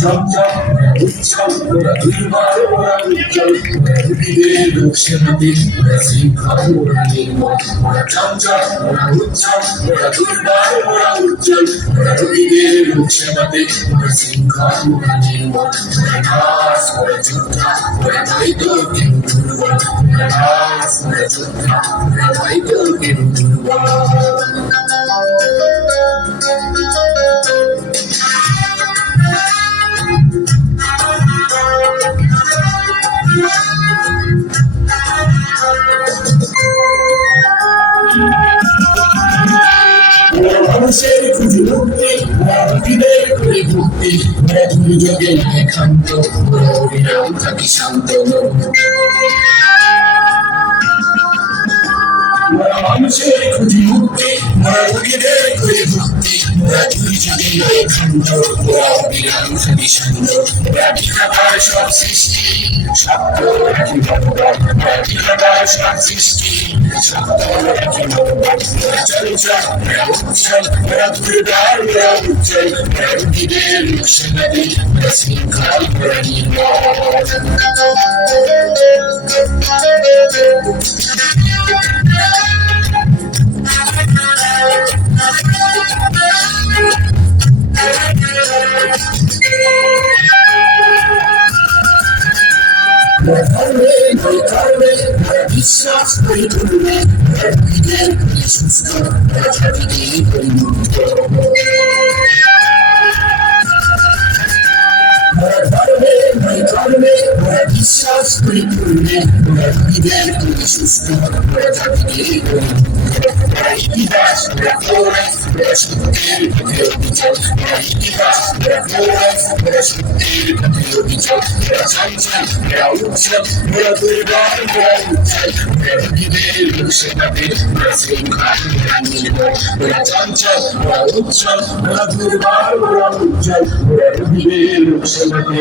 চঞ্চল উচ্ছল ওরা দুর্বল ওরা উজ্জ্বল রুগীদের রোগ সেবাতে ওরা শৃঙ্খল ওরা নির্মল ওরা চঞ্চল ওরা উচ্ছল ওরা দুর্বল ওরা উজ্জ্বল ওরা রুগীদের রোগ সেবাতে ওরা শৃঙ্খল ওরা নির্মল ওরা নার্স ওরা যোদ্ধা ওরা হয়তো কেউ দুর্বল ওরা নার্স ওরা যোদ্ধা ওরা হয়তো কেউ দুর্বল মানুষের খুঁজে মুক্তি রোগীদের করে মুক্তি দুর্যোগে একান্ত অবিরাম থাকি শান্ত মানুষের খুঁজে মুক্তি রোগীদের করে মুক্তি দুর্যোগে একান্ত অবিরাম থাকি শান্ত ঠিকাদার সব সৃষ্টি সত্য রাখি ভগবান ঠিকাদার সব সৃষ্টি সত্য রাখি ভগবান চঞ্চল উচ্ছল দুর্বার উজ্জ্বল রোগীদের সেবাতে শৃঙ্খল নির্মল বিশ্বাস করে তুলবে রোগীদের সুস্থ জাতিকে পরিমুক্ত বিশ্বাস করে তুলবে রোগীদের সুস্থ জাতিকে ইতিহাস সত্যের পথে অবিচল ইতিহাস সত্যের পথে অবিচল চঞ্চল উচ্ছল দুর্বার উজ্জ্বল রোগীদের সেবাতে শৃঙ্খল নির্মল চঞ্চল উচ্ছল দুর্বার উজ্জ্বল রোগীদের সেবাতে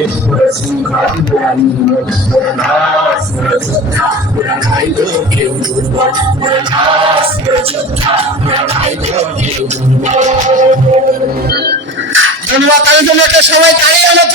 শৃঙ্খল নির্মল নার্স যোদ্ধা হয়তো কেউ দুর্বল নার্স যোদ্ধা হয়তো কেউ দুর্বল ধন্যবাদ। তাদের জন্য একটা সবাই দাঁড়িয়ে আমরা